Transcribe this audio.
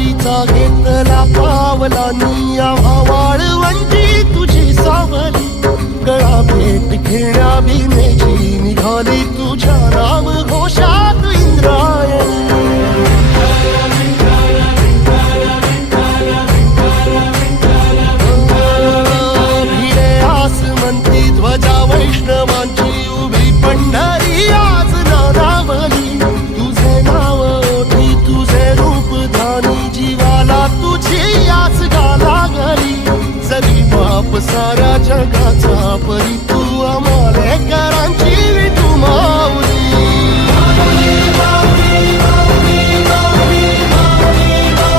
वारीचा घेतला पावलांनी आम्हा वाळवंटी तुझी सावली गळा भेट घेण्या बिनेची निघाली तुझ्या नाम घोषात इंद्रायणी भिडे आसमंती ध्वजा वैष्णवांची उभी पंढरी आज नादावली तुझे नाव ओठी तुझे रूप धानी जीवाला तुझी आस गाला गली जरी बाप साऱ्या जगाचा परी तू आम्हा